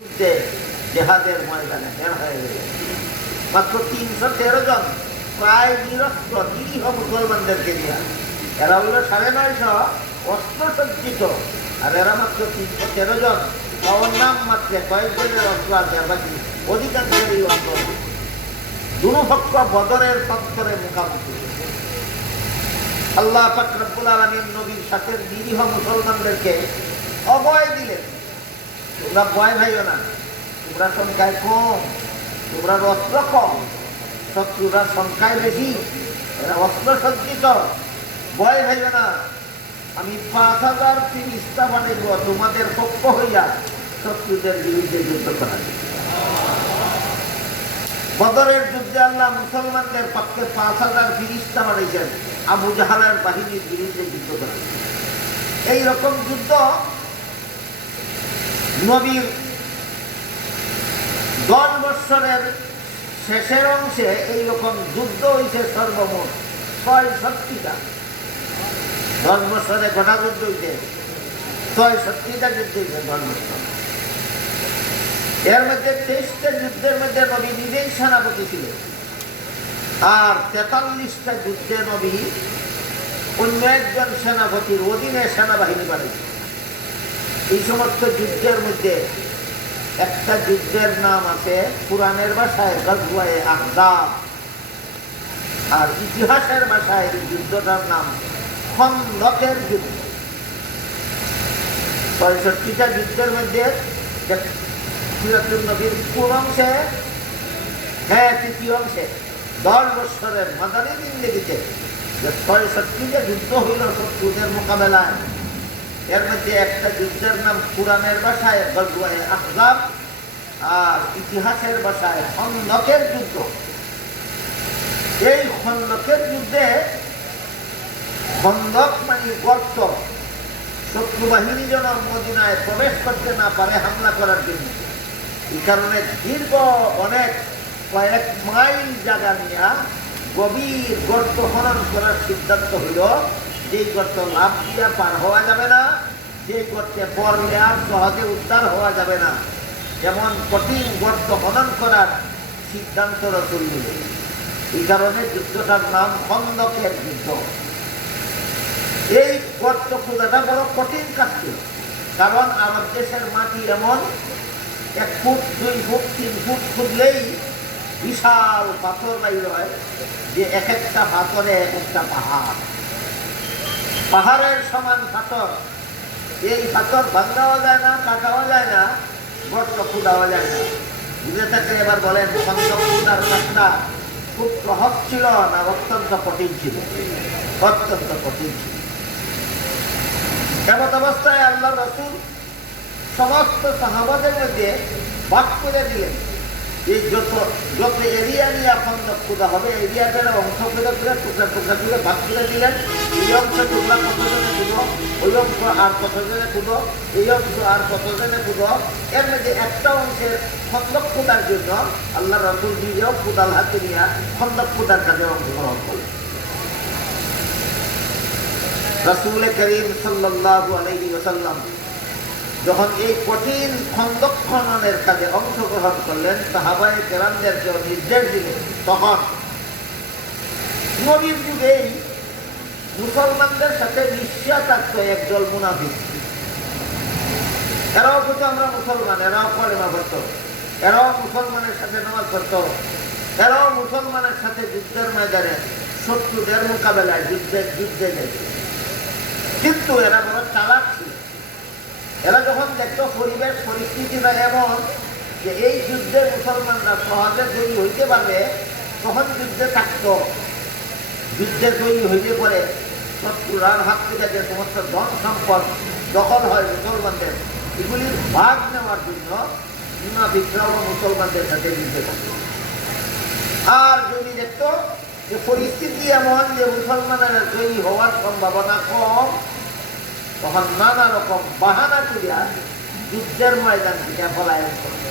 জেহাদের ময়দানে বের হয়ে গেল মাত্র ৩১৩ জন, প্রায় নিরস্ত্র নিরীহ মুসলমানদেরকে নিয়ে। এরা হলো ৯৫০ অস্ত্রসজ্জিত, আর এরা মাত্র ৩১৩ জন। পাওয়ার নাম মাত্র কয়েকজনের অস্ত্র আছে, আর বাকি অধিকাংশেরই অস্ত্র। দুপক্ষ বদরের পক্ষরে মুখামুখি। আল্লাহ পাক রব্বুল আলামিন নবীর সাথে নিরীহ মুসলমানদেরকে অভয় দিলেন, তোমরা ভয় ভাইও না, তোমরা সংখ্যায় কম, তোমরা অস্ত্র কম, শত্রুরা সংখ্যায় বেশি, এরা অস্ত্র সজ্জিত, ভয় ভাইও না। আমি ৫,০০০ ফিরিস্তা বানাইব তোমাদের পক্ষ হইয়া শত্রুদের বিরুদ্ধে যুদ্ধ করা। বদরের যুদ্ধে আল্লাহ মুসলমানদের পক্ষে ৫,০০০ ফিরিস্তা বানাইছেন আবু জাহালের বাহিনীর বিরুদ্ধে যুদ্ধ করা। এইরকম যুদ্ধ নবীর ১০ বৎসরের শেষের অংশে এইরকম যুদ্ধ হয়েছে সর্বমোট ৬৬টা। ১০ বছরে ঘটা যুদ্ধ হইতে ৬৬টা যুদ্ধ হয়েছে ১০ বছর। এর মধ্যে ২৩টা যুদ্ধের মধ্যে নবী নিজেই সেনাপতি ছিলেন, আর ৪৩টা যুদ্ধে নবী অন্য একজন সেনাপতির অধীনে সেনাবাহিনী বানিয়েছে। এই সমস্ত যুদ্ধের মধ্যে একটা যুদ্ধের নাম আছে কুরআনের ভাষায় গজওয়ায়ে আহজাব, আর ইতিহাসের ভাষায় এই যুদ্ধটার নাম খন্দকের যুদ্ধ। ৬৫টা যুদ্ধের মধ্যে নবীর কোন অংশে, হ্যাঁ তৃতীয় অংশে ১০ বৎসরের মাদানী জিন্দেগিতে যে ৬৬টা যুদ্ধ হইল শত্রুদের মোকাবেলায়, এর মধ্যে একটা যুদ্ধের নাম কুরআনের ভাষায় গজওয়ায়ে আহজাব, আর ইতিহাসের ভাষায় খন্দকের যুদ্ধ। এই খন্দকের যুদ্ধে, খন্দক মানে গর্ত, শত্রু বাহিনী যেন মদিনায় প্রবেশ করতে না পারে হামলা করার জন্য। এই কারণে দীর্ঘ অনেক কয়েক মাইল জায়গা নিয়ে গভীর গর্ত খনন করার সিদ্ধান্ত হইল। যেই গর্ত লাফ দিয়া পার হওয়া যাবে না, যে গর্তে পড়লে আর সহজে উদ্ধার হওয়া যাবে না, যেমন কঠিন গর্ত খনন করার সিদ্ধান্ত রাসূল নিলেন। এই কারণে যুদ্ধটার নাম খন্দকের যুদ্ধ। এই গর্ত খোঁজাটা বড় কঠিন কাজ ছিল, কারণ আরব দেশের মাটি এমন ১ ফুট ২ ফুট ৩ ফুট খুঁজলেই বিশাল পাথর বাইর হয়, যে এক একটা পাথরে এক একটা পাহাড়, পাহাড়ের সমান পাথর। এই পাথর ভাঙাও যায় না, কাটাও যায় না, গর্ত খোঁজাও যায় না। বুঝে থাকলে এবার বলেন খন্দক খোঁজার কাজটা খুব সহজ ছিল না অত্যন্ত কঠিন ছিল? অত্যন্ত কঠিন ছিল। এমত অবস্থায় আল্লাহ রাসূল সমস্ত সাহাবাদের মধ্যে ভাগ করে দিলেন, এই যত এরিয়া নিয়ে খন্দক খোঁজা হবে, এরিয়াটার অংশ করে টুকরা টুকরা করে ভাগ করে দিলেন। এই অংশ তোমরা কতজনে খুঁজো, ওই অংশ আর কতজনে খুঁজো, এই অংশ আর কতজনে খুঁজো। এর মধ্যে একটা অংশের খন্দক খোঁজার জন্য আল্লাহ রাসূল নিজেও কোদাল হাতে নিয়ে খন্দক খোঁজার কাজে অংশগ্রহণ করলেন। রাসূল করিম সাল্লাল্লাহু আলাইহি ওয়াসাল্লাম যখন এই কঠিন খন্দক খননের কাজে অংশগ্রহণ করলেন, সাহাবায়ে কেরামদেরকে নির্দেশ দিলেন, তখন নবীর যুগেই মুসলমানদের সাথে মিশিয়া থাকতো একদল মুনাফিক। এরাও কিন্তু আমরা মুসলমান, এরাও কলেমা পড়ত, এরাও মুসলমানের সাথে নামাজ পড়ত, এরাও মুসলমানের সাথে যুদ্ধের ময়দানে শত্রুদের মোকাবেলায় যুদ্ধে গেছে। কিন্তু এরা বড় চালাক ছিল। এরা যখন দেখতো পরিবেশ পরিস্থিতিটা এমন যে এই যুদ্ধে মুসলমানরা সহজে তৈরি হইতে পারবে, তখন যুদ্ধে থাকতো। যুদ্ধে তৈরি হইতে পারে শত্রুরার হাত থেকে যে সমস্ত ধন সম্পদ দখল হয় মুসলমানদের, এগুলির ভাগ নেওয়ার জন্য মুনাফিকরাও মুসলমানদের সাথে যুদ্ধে থাকতো। আর যদি দেখতো যে পরিস্থিতি এমন যে মুসলমানেরা জয়ী হওয়ার সম্ভাবনা কম, তখন নানা রকম বাহানা করিয়া যুদ্ধের ময়দান থেকে পলায়ন করবে।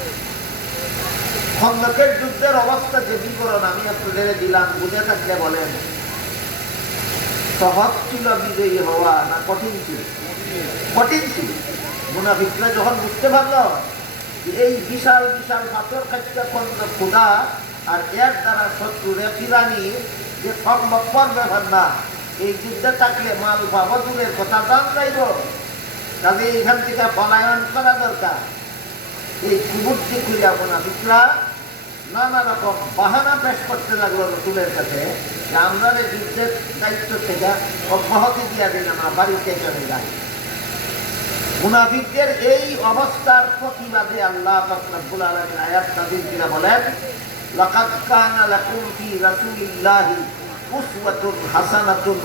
খন্দকের যুদ্ধের অবস্থা যে বিবরণ আমি আপনাদের দিলাম, বুঝে থাকলে বলেন সহজ ছিল বিজয়ী হওয়া না কঠিন ছিল? কঠিন ছিল। মুনাফিকরা যখন বুঝতে পারল এই বিশাল বিশাল পাথর কাটতে পর্যন্ত ক্ষুধা আর এর দ্বারা শত্রুরে ফিরানি যে সম্ভবপর ব্যাপার না। এই যুদ্ধে থাকলে মাল পাবো দূরের কথা দাম যাইব, কাজে এখান থেকে পলায়ন করা দরকার। এই কুবুদ্ধি খুলে মুনাফিকরা নানা রকম বাহানা পেশ করতে লাগলো রসুলের কাছে যে আমরা যুদ্ধের দায়িত্ব থেকে অব্যাহতি দিয়ে দিলাম না, বাড়িতে চলে যাই। মুনাফিকদের এই অবস্থার প্রতিবাদে আল্লাহ পাক রব্বুল আলামিন আয়াত নাযিল করে বলেন, লাকাদ কানা লাকুম ফি রাসূলিল্লাহি উসওয়াতুন হাসানাতুন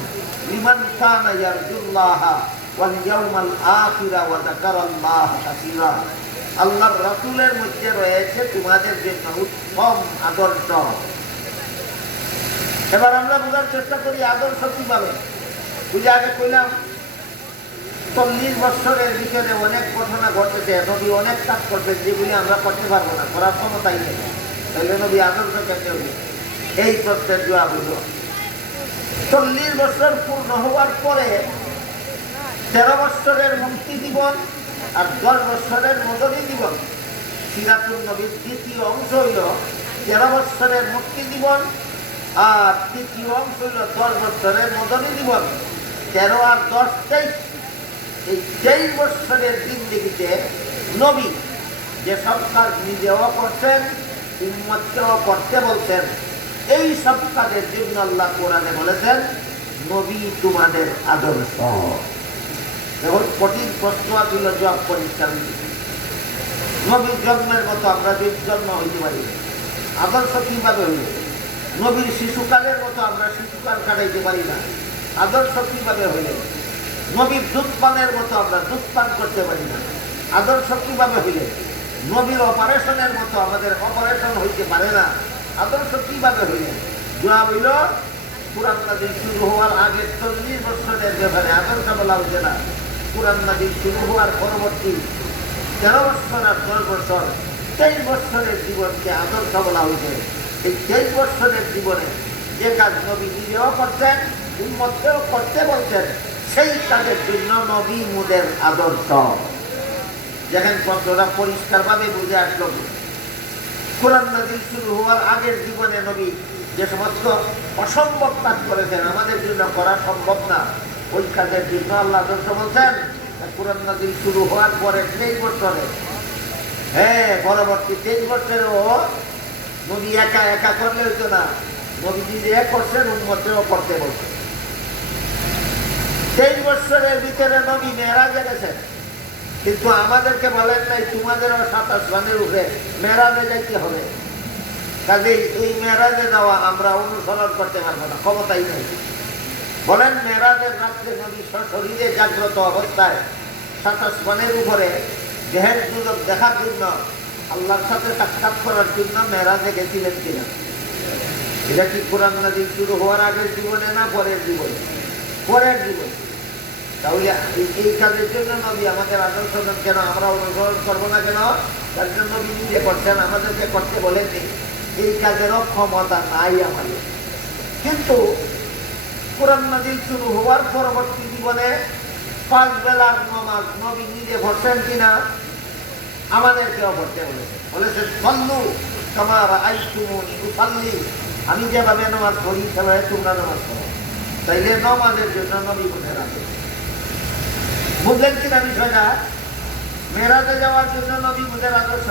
লিমান কানা ইয়ারজুল্লাহা ওয়াল ইয়াউমাল আখিরা ওয়া যাকারাল্লাহা কাসীরা। আল্লাহর রাসূলের মধ্যে রয়েছে তোমাদের জন্য উত্তম আদর্শ। এবার আমরা বোঝার চেষ্টা করি আদর্শ কিভাবে। বুঝে আগে কইলাম 40 বছরের ভিতরে অনেক ঘটনা ঘটেছে, নবী অনেক কাজ করবেন যেগুলি আমরা করতে পারবো না, করার ক্ষমতাই নেই। তাহলে নবী আদর্শ কেমনে হইল? এই প্রশ্নের জবাব হইল 40 বছর পূর্ণ হওয়ার পরে 13 বছরের মুক্তি জীবন আর 10 বছরের মদনী জীবন। সিরাতুন নবীর দ্বিতীয় অংশ হইল 13 বছরের মুক্তি জীবন আর তৃতীয় অংশ হইল 10 বছরের মদনী জীবন। 13 আর 10 23। এই 23 বছরের জিন্দেগিতে নবী যে সব কাজ নিজেও করছেন, উম্মতকেও করতে বলছেন, এই সব কাজের জন্য আল্লাহ কোরআনে বলেছেন নবী তোমাদের আদর্শ। এখন কঠিন প্রশ্ন ছিল, জবাব পরিষ্কার। নবীর জন্মের মতো আমরা জন্ম হইতে পারি, আদর্শ কিভাবে হইল? নবীর শিশুকালের মতো আমরা শিশুকাল কাটাইতে পারি না, আদর্শ কিভাবে হইল? নবীর দুধ পানের মতো আমরা দুধ পান করতে পারি না, আদর্শ কিভাবে হইলে? নবীর অপারেশনের মতো আমাদের অপারেশন হইতে পারে না, আদর্শ কিভাবে হইলে? জবাব হইল কুরআন নাযিল শুরু হওয়ার আগে 40 বছরের ব্যাপারে আদর্শ বলা হচ্ছে না। কুরআন নাযিল শুরু হওয়ার পরবর্তী 13 বছর আর 10 বছর 23 বছরের জীবনকে আদর্শ বলা হয়েছে। এই 23 বছরের জীবনে যে কাজ নবী নিজেও করছেন, উম্মতকেও করতে বলছেন, সেই কাজের জন্য নবী মুদের আদর্শ। যেখানে প্রশ্নটা পরিষ্কারভাবে বুঝে আসলো, কুরআন নাযিল শুরু হওয়ার আগের জীবনে নবী যে সমস্ত অসম্ভব কাজ করেছেন, আমাদের জন্য করা সম্ভব না, ওই কাজের জন্য আল্লাহ আদর্শ বলছেন। কুরআন নাযিল শুরু হওয়ার পরে 23 বছরে, পরবর্তী 23 বছরেও নবী একা একা করলে হইতো না, নবী নিজে করছেন, উম্মতকেও করতে বলছেন। 23 বছরের ভিতরে নবী মেরাজে গেছেন, কিন্তু আমাদেরকে বলেন নাই তোমাদেরও 7 আসমানের উপরে মেরাজে যাইতে হবে। কাজেই এই মেরাজে যাওয়া আমরা অনুসরণ করতে পারবো না, ক্ষমতাই নেই। বলেন মেরাজের রাত্রে নবী সশরীরে জাগ্রত অবস্থায় 7 আসমানের উপরে দেহের সুযোগ দেখার জন্য, আল্লাহর সাথে সাক্ষাৎ করার জন্য মেরাজে গেছিলেন কিনা? এটা কি কুরআন নাযিল শুরু হওয়ার আগের জীবনে না পরের জীবনে? পরের জীবনে। তাহলে এই কাজের জন্য নবী আমাদের আদর্শ কেন আমরা অনুসরণ করবো না কেন? তার জন্য নবী নিজে করছেন, আমাদেরকে করতে বলেননি। এই কাজেরও ক্ষমতা নাই আমাদের। কিন্তু কুরআন নাযিল শুরু হওয়ার পরবর্তী জীবনে 5 বেলার নামাজ নবী নিজে পড়ছেন কিনা? আমাদেরকেও পড়তে বলেছেন সাল্লু কামা রাআইতুমুনি উসাল্লি, আমি যেভাবে নামাজ পড়ি সেভাবে তোমরা নামাজ পড়ো। তাইলে নামাজের জন্য নবী বুঝে রাখে। বুঝলেন কিনা বিষয়টা? মেরাজে যাওয়ার জন্য নবী বুঝের আদর্শ,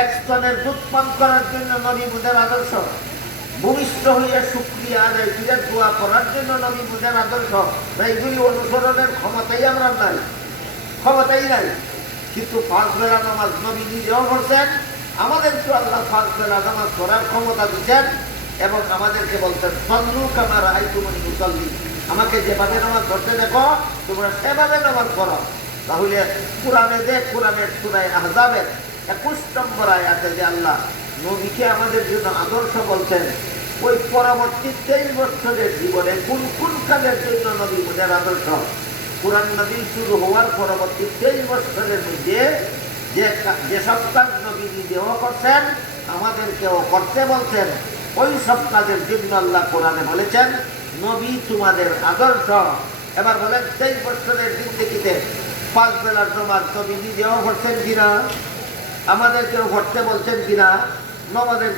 1 স্তনের দুধ পান করার জন্য নবী বুঝের আদর্শ, ভূমিষ্ঠ হইয়া শুকরিয়া আদায় করে দোয়া করার জন্য নবী বুঝের আদর্শ। এইগুলি অনুসরণের ক্ষমতাই আমরা নাই, ক্ষমতাই নাই। কিন্তু 5 বেলা নামাজ নবী নিজেও পড়ছেন, আমাদেরকে আল্লাহ 5 বেলা নামাজ পড়ার ক্ষমতা দিচ্ছেন এবং আমাদেরকে বলছেন সাল্লু কামা রাআইতুমুনি উসাল্লি, আমাকে যেভাবে নামাজ পড়তে দেখো তোমরা সেভাবে নামাজ পড়ো। তাহলে কোরআনের সূরা আহজাবের 21 নম্বর আয়াতে যে আল্লাহ নবীকে আমাদের জন্য আদর্শ বলছেন, ওই পরবর্তী 23 বছরের জীবনে কোন কোন কাজের জন্য নবী মুদের আদর্শ? কুরআন নাযিল শুরু হওয়ার পরবর্তী 23 বছরের মধ্যে যেসব কাজ নবী নিজেও করছেন, আমাদেরকেও করতে বলছেন, ওই সব কাজের জন্য আল্লাহ কোরআনে বলেছেন নবী তোমাদের আদর্শ। এবার বলেন 23 বছরের জিন্দেগিতে 5 বেলার নামাজ নবী নিজেও পড়ছেন কিনা? আমাদেরকেও ঘটতে বলছেন কিনা, নমাজের